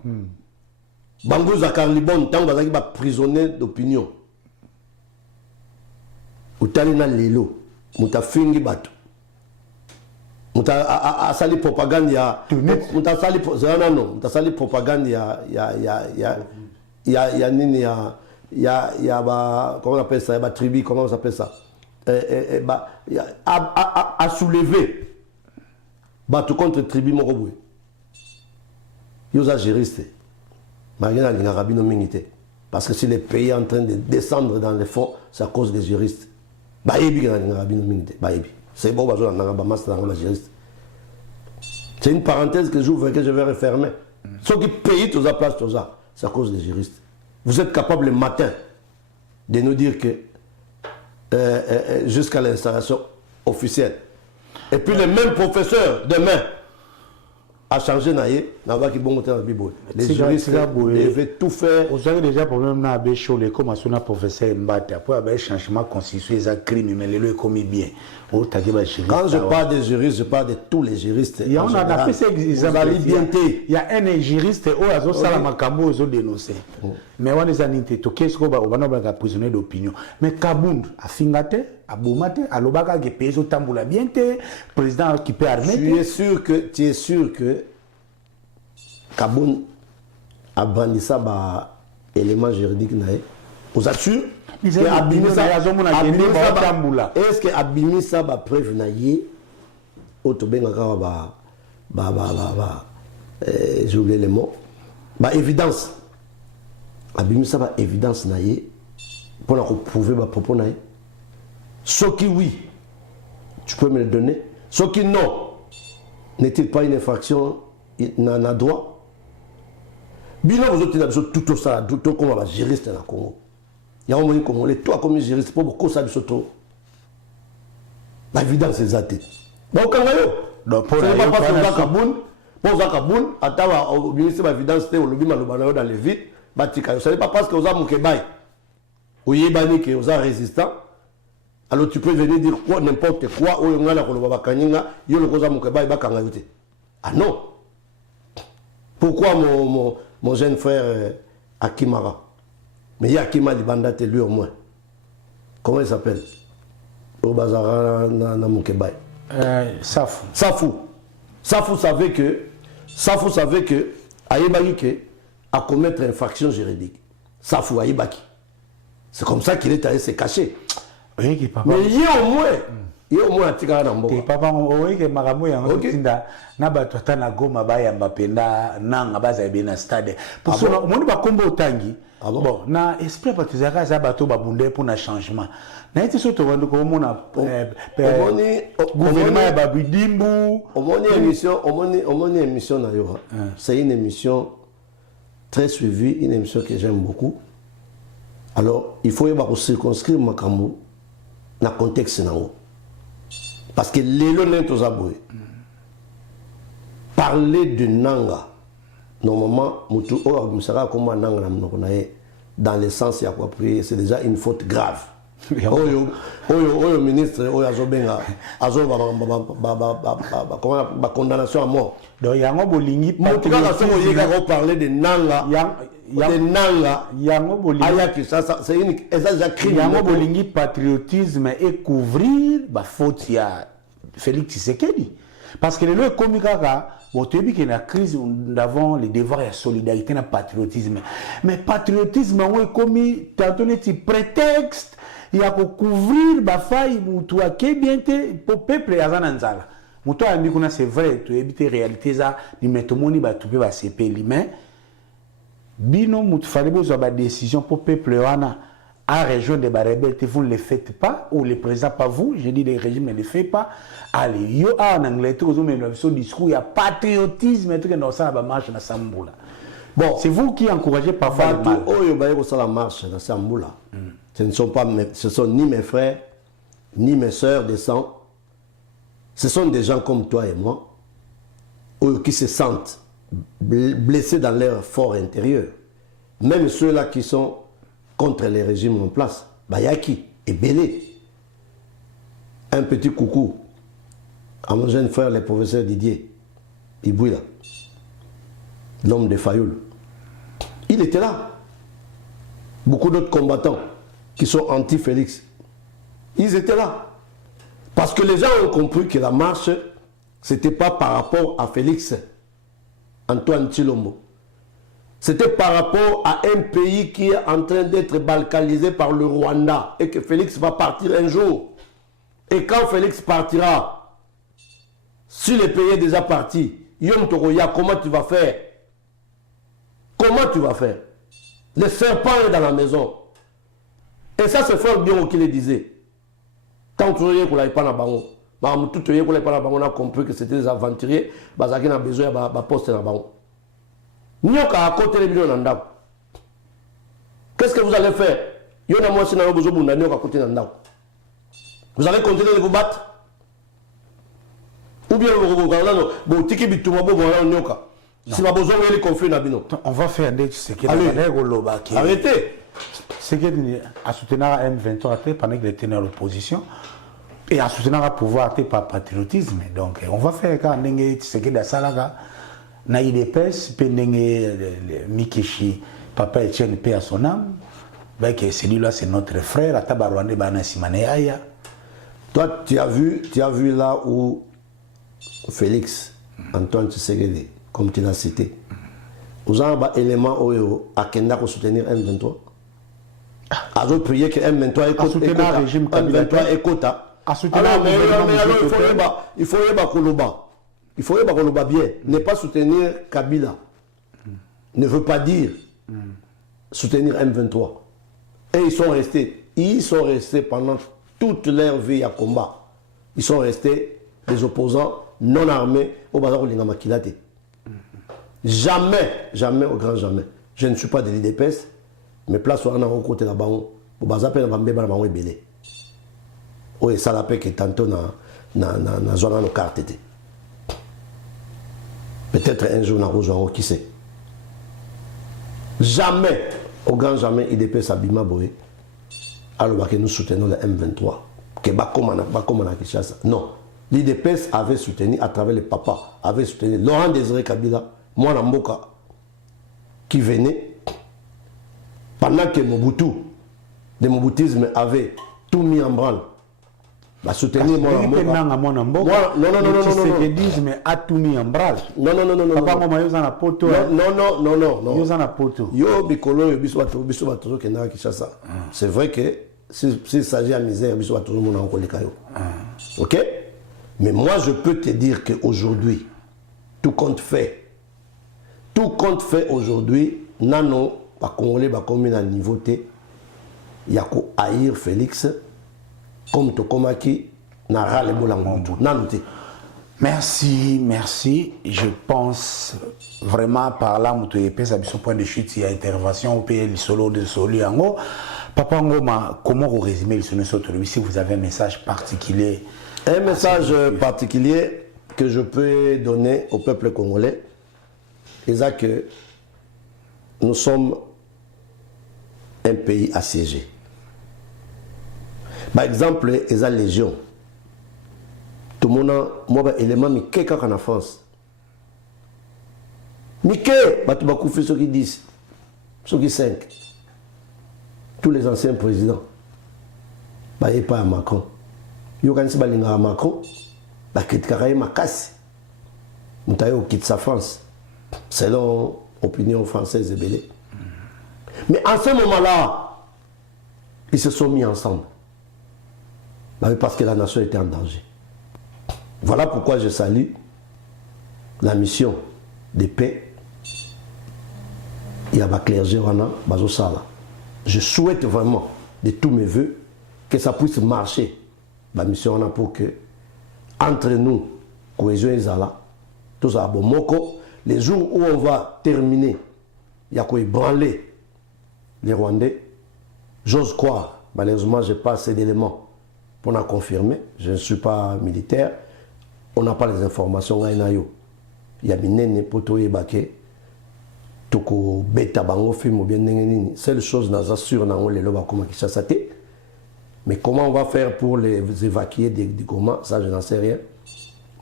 Bango Zakarlibon, tant que vous prisonnier d'opinion. Vous avez na lelo, vous avez fingi bateau. Vous avez sali propagande ya. Vous avez sali propagande ya nini ya. Il y a comment on appelle ça, il y a tribu, comment on appelle ça, à soulever tout contre tribu Moroboué. Il y a des juristes. Parce que si le pays est en train de descendre dans les fonds, c'est à cause des juristes. C'est bon, c'est une parenthèse que j'ouvre et que je vais refermer. Ceux qui payent tous à place, c'est à cause des juristes. Vous êtes capable le matin de nous dire que jusqu'à l'installation officielle. Et puis le même professeur demain a changé naïe, les juristes devaient tout faire. Vous avez déjà problème na Bécholé comme un professeur Mbate après un changement constitué un crime mais le commis bien. Quand je parle des juristes, je parle de tous les juristes. Il y a un juriste qui a Salamakambo qui a dénoncé. Mais on est en qu'est-ce qu'on va prisonnier d'opinion. Mais Kabound a fingate, a boumate, a l'obaka qui pèse au tamboula bien, président qui peut armer. Tu es sûr que Kabound a brandi ça par élément juridique. Vous assure? Est-ce que Abimi ça va preuve naïe j'ai oublié les mots. Évidence. Abimi ça va évidence naïe pour prouver ma propos naïe. Ce qui oui, tu peux me le donner. Ce qui non, n'est-il pas une infraction n'a droit? Bilan vous autres tout ça, tout comme un juriste dans le Congo. Il y a un moment Congolais, toi comme juriste, pour beaucoup ça du trop. L'évidence c'est ça. Bon, quand même, pour ne pas passer au Kaboun, pour Zakaboun, attends, au ministère de l'évidence, c'était au lobby Malobanayo dans les vides, Batika. Ce n'est pas parce que vous avez Moukebaï, ou Yébani, que vous êtes résistant. Alors tu peux venir dire quoi, n'importe quoi, ou on a la Kolobaba Kanyinga, yo le Kosa Moukebaï, Bakangayote. Ah non! Pourquoi mon jeune frère Akimara? Mais il y a Akima Libandate, lui au moins. Comment il s'appelle? Au Bazara Namukebaï. Safou. Safou savait que Aïbaki a commettre une infraction juridique. Safou Aïbaki. C'est comme ça qu'il est allé se cacher. Oui, papa. Mais il y a au moins. Il y a au moins un petit gars dans le monde. Papa, oui, que Maramou est en train na batota na goma baya mbapenda nanga baza ebena stade pour ça on va combo tangi bon na esprit patizaka za bato babunde pour na changement na eti soto wando ko mona gouvernement ya babidimbu omoni émission na yo c'est une émission très suivie, une émission que j'aime beaucoup. Alors il faut y avoir circonscrire makambo na contexte nango parce que lelo neto zaboué parler de Nanga, normalement, dans le sens approprié, c'est déjà une faute grave. Oyo ministre, oyo azobenga, condamnation à mort. Donc il y a un bolingi. Parler de Nanga, de nanga yango bolingi ayaki ça c'est une déjà crime yango bolingi patriotisme et couvrir ba faute ya Félix Tshisekedi parce que le ekomi kaka botebi que la crise nous avons le devoir de solidarité na patriotisme mais patriotisme on ekomi tantôt neti prétexte ya ko couvrir ba faille mutu akebien te pour peuple azana nzala mutu ambi kuna c'est vrai to ebite réalité za ni metomoni ba tupe ba sepeli mais bino mutu fallait besoin ba décision pour peuple wana à rejoindre des rebelles, vous ne le faites pas, ou le président, pas vous, je dis les régimes ne le fait pas. Allez, yo en Angleterre, vous avez un discours, il y a patriotisme, et tout dans ça, la marche dans Samboula. Bon, c'est vous qui encouragez parfois le mal. Oh, yo la marche dans Samboula. Ce sont ni mes frères, ni mes sœurs de sang. Ce sont des gens comme toi et moi, qui se sentent blessés dans leur fort intérieur. Même ceux-là qui sont contre les régimes en place, Bayaki et Belé. Un petit coucou à mon jeune frère, le professeur Didier Ibouila, l'homme de Fayoul. Il était là. Beaucoup d'autres combattants qui sont anti-Félix, ils étaient là. Parce que les gens ont compris que la marche, ce n'était pas par rapport à Félix Antoine Tshilombo. C'était par rapport à un pays qui est en train d'être balkanisé par le Rwanda et que Félix va partir un jour. Et quand Félix partira, si le pays est déjà parti, Yom Toroya, comment tu vas faire? Comment tu vas faire? Le serpent est dans la maison. Et ça, c'est Franck Bion qui le disait. Tant que tu n'as pas na bango, tout tu n'as pas na bango, on a compris que c'était des aventuriers, bazaki na besoin de poste na bango. Nyoka à côté de l'Ondao. Qu'est-ce que vous allez faire? Yona moi, si vous avez besoin de Nyoka à côté de l'Ondao. Vous allez continuer de vous battre? Ou bien vous tiki bituma bo voilà Nyoka. Si vous avez besoin de conflit nabino. On va faire des ce qui est arrêtez. Ce qui est à soutenir M23 pendant qu'il était dans l'opposition et à soutenir le pouvoir par patriotisme. Donc on va faire quand ce qui est dans Salaga. Na IDPS, Mikishi, papa Etienne, paix à son âme. Ben que celui-là, c'est notre frère. À Tabarwande, Simaneaya. Toi, tu as vu là où Félix, Antoine Tshisekedi, comme tu l'as cité, vous avez un élément où à Kenda pour soutenir M23. À d'autres prier que M23 écoute. M23 écoute. Alors, mais il faut y avoir Koloba. Il faut bien. Ne pas soutenir Kabila ne veut pas dire soutenir M23. Et ils sont restés pendant toute leur vie à combat. Ils sont restés des opposants non armés au Bazar Lingamakilate. Jamais, jamais, au grand jamais. Je ne suis pas de l'IDPS, mais place où on a rencontré la banque, au Bazar Penabambe, Banabambe Belé. Oui, ça la paix qui est tantôt dans zone de carte. Peut-être un jour, on a rejoint, qui sait. Jamais, au grand jamais, IDPS Abima Boé, alors que nous soutenons le M23. Que non. L'IDPS avait soutenu, à travers le papa, avait soutenu Laurent Désiré Kabila, moi Mboka, qui venait, pendant que Mobutu, le Mobutisme avait tout mis en branle. Bah, soutenir moi non a tout mis en branle. Non. Papa moi yo na poto. Non. Yo na poto. Yo bikolo yo biso bato kena Kinshasa. C'est vrai que s'il s'agit à misère biso bato tout le monde en koleka yo. OK? Mais moi je peux te dire que aujourd'hui tout compte fait aujourd'hui nano ba congolais ba comme na niveau T yako haïr Félix comme Tokomaki n'a râlé Bolango. Merci. Je pense vraiment par là, à son point de chute, il y a intervention au pays solo de Soliango. Papa Ngoma, comment vous résumez le sonnet aujourd'hui si vous avez un message particulier? Un message particulier que je peux donner au peuple congolais, c'est que nous sommes un pays assiégé. Par exemple, les légions. Tout le monde a un élément qui est en France. Mike, tu vas couper ce qu'ils disent. Ceux qui 5. Tous les anciens présidents. Bah, et pas à Macron. Yo quand c'est balinga à Macron, bah critique Makassi. Moutayo quitte sa France. Selon opinion française et belée. Mais en ce moment-là, ils se sont mis ensemble. Bah, parce que la nation était en danger. Voilà pourquoi je salue la mission de paix. Il y a un clergé, je souhaite vraiment de tous mes voeux que ça puisse marcher. La mission pour que, entre nous, cohésion et Zala, tout ça, bon, les jours où on va terminer, il y a quoi ébranler les Rwandais. J'ose croire, malheureusement, je n'ai pas assez d'éléments pour en confirmer. Je ne suis pas militaire. On n'a pas les informations. Il y a des potoye baké. Toko beta bango film ou bien nini. Seule chose n'a sûr n'a on les loba comment qui chassaté. Mais comment on va faire pour les évacuer des Goma, ça je n'en sais rien.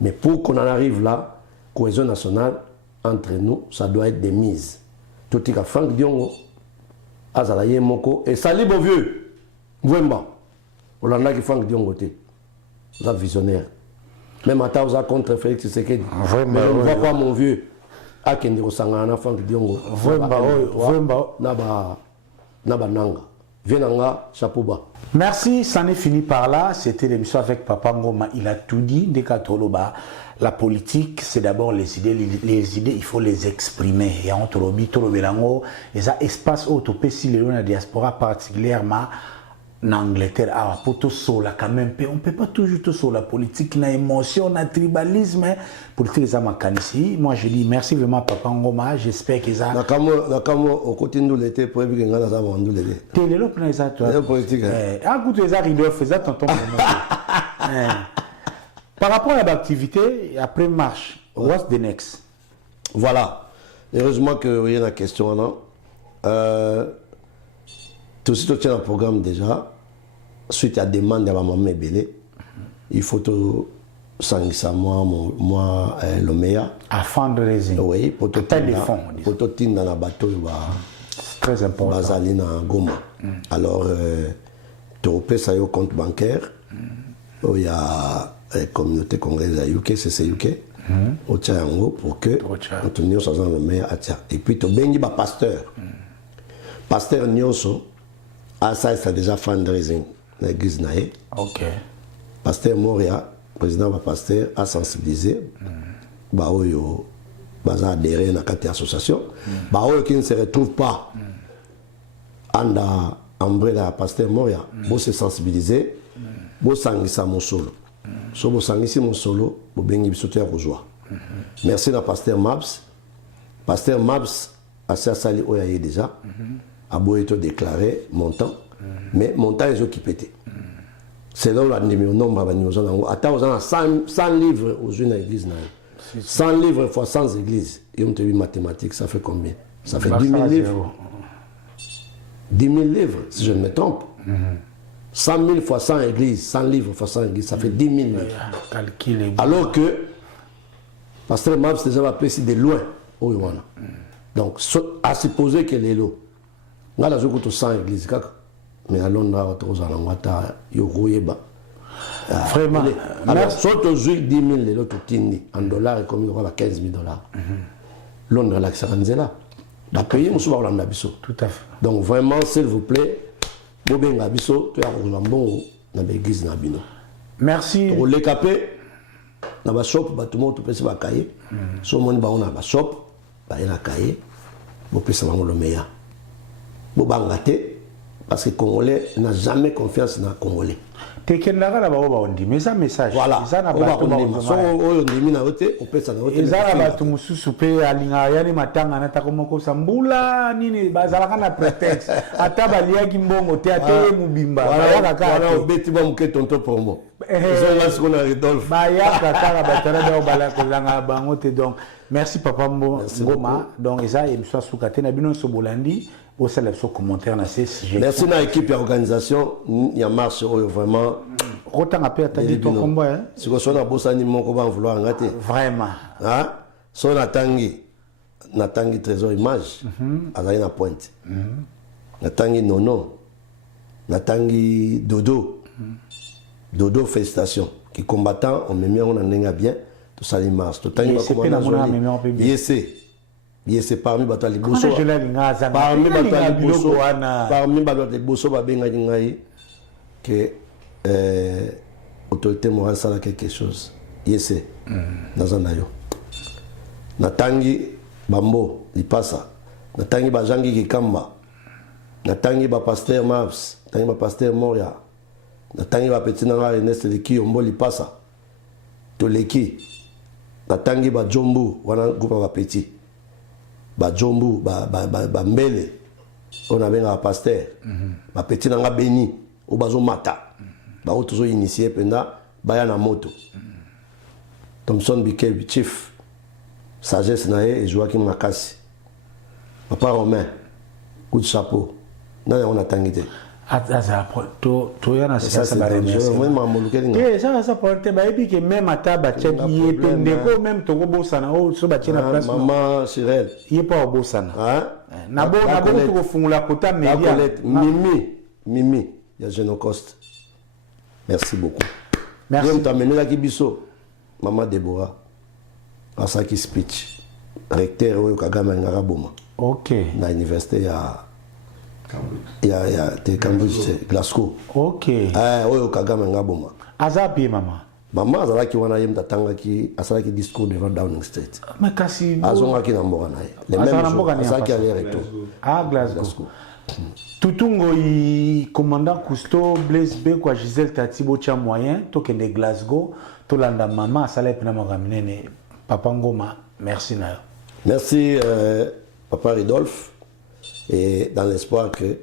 Mais pour qu'on en arrive là, cohésion nationale entre nous, ça doit être des mises. Tout est Franck Diongo, Azalaye Moko et Sali Bovieux, Mwemba. On a qui Franck Diongo té. Vous êtes visionnaire. Même à Taouza contre Félix Tshisekedi. Mais on ne voit pas mon vieux. Akende Osangana Franck Diongo. Vraiment. Naba Nanga. Vienanga, chapeau bas. Merci, ça n'est fini par là. C'était l'émission avec Papa Ngoma. Il a tout dit. Dekatoloba. La politique, c'est d'abord les idées. Les idées, il faut les exprimer. Et entre Robi, Tolobelango, et ça espace autopé si la diaspora particulièrement en Angleterre, pour tout ça, quand même, on ne peut pas toujours tout ça. La politique, la émotion, le tribalisme, politique, ça m'a ici. Moi, je dis merci vraiment, Papa Ngoma. J'espère que ça. Nakamo, au côté de nous, l'été, pour éviter que nous avons vendu l'été. T'es là pour ça, toi. C'est politique. Écoute, les arrideurs, fais ça, tonton. Par rapport à l'activité, après marche, what's the next? Voilà. Heureusement qu'il y a une question là. Tout ce qui est dans le programme déjà, suite à la demande de ma maman Belé, il faut tout s'engager moi, le meilleur. À fundraising. Oui, pour tout téléphone. Pour tout dans la bateau, c'est très important. Bazalina Goma. Alors, tu repères ça au compte bancaire. Il y a la communauté congolaise à UK, c'est UK. Au Tchayango, pour que on tenir sur le meilleur. Et puis, tu bénis le pasteur. Pasteur Nyonso. Ah, ça, c'est déjà fundraising. L'église Naé. Ok. Pasteur Moria, président de pasteur, a sensibilisé. Baoyo, a adhéré à la association. Baoyo qui ne se retrouve pas en la pasteur Moria, vous se sensibiliser, vous sangisa mon solo. So vous sangisi mon solo, vous béni bisouté à rejoindre. Merci à pasteur Mabs. Pasteur Mabs a sali oyaye déjà. A beau être déclaré montant, mais montant est occupé. Selon la nombre de attends, 100 livres aux jeunes églises. 100 livres fois 100 églises. Et on te dit mathématiques, ça fait combien? Ça fait 10 000 livres. 10 000 livres, si je ne me trompe. 100 000 fois 100 églises, 100 livres fois 100 églises, ça fait 10 000 livres. Alors que, Pasteur Mabs déjà va passer de loin au Rwanda. Donc, à supposer que les lots. Nga la zoko to 100 églises kaka mais à Londres to za ngata yo koyeba vraiment alors soto zui 10 000 les autres tindi en dollars et comme il y aura 15 000 dollars. Londres la xanzela da payer musu ba Holanda biso tout à fait. Donc vraiment s'il vous plaît bobenga biso to ya ko mbongo na l'église na bino. Merci pour les capé na ba shop ba tout monde pese ba kaye so moni ba on a ba shop ba ina kaye bo pese ba le meilleur. Parce que les Congolais n'ont jamais confiance dans les Congolais. Mais ça message. Voilà. Merci Papa Ngoma. Donc, ça, il me soit sous-caté. Au célèbre commentaire na ces sujets. Merci à l'équipe d'organisation. Il y a marche vraiment. Autant à perdre ton combat. Si vous avez un boss animal, on va vouloir rater. Vraiment. Hein? Son attangui. natangi trésor image azali na pointe natangi nono natangi dodo dodo félicitations qui combattant on me met on en bien tout ça les mars tout tangi yese parmi bato liboso parmi bato liboso babenga ngai que autorité morale ça quelque chose yese nazanayo natangi bambo lipasa natangi bajangi kikamba natangi ba pasteur Mavs natangi ba pasteur Moria natangi ba petit nanga Ernest Leki ombo lipasa to Leki natangi ba Jombu wana groupe ba petit ba Jombu ba mbele on benga ba pasteur ba petit nanga Beni o bazo mata ba o toujours initié penda baya na moto Thompson Bikel chief sagesse nae et Joachim Makasi papa Romain coup de chapeau non on a tangité to yana ça ça va ça porte ba ebi que même ataba tchaki yepe ndeko même to bosana o so ba tchena place maman Cyril yepa bosana na bo to fungula kota media mimi ya Genocost merci beaucoup merci même t'amener la kibiso maman Deborah asaki speech recteur oyo Kagame ngara boma OK na université ya Cambridge Glasgow OK oyo Kagame ngara boma azapi mama azalaki wana yem tatangaki asalaki discours devant Downing Street mais kasi azongaki na mboka na ye le même jour azalaki aller retour Glasgow Tutungo i commandant Cousteau Blaise Bekwa Gisèle Tatibo tia moyen tokende Glasgow tolanda mama asala pena makamine papa Ngoma merci na merci papa Ridolphe et dans l'espoir que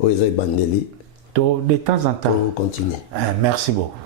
Oezai Bandeli de temps en temps continue merci beaucoup.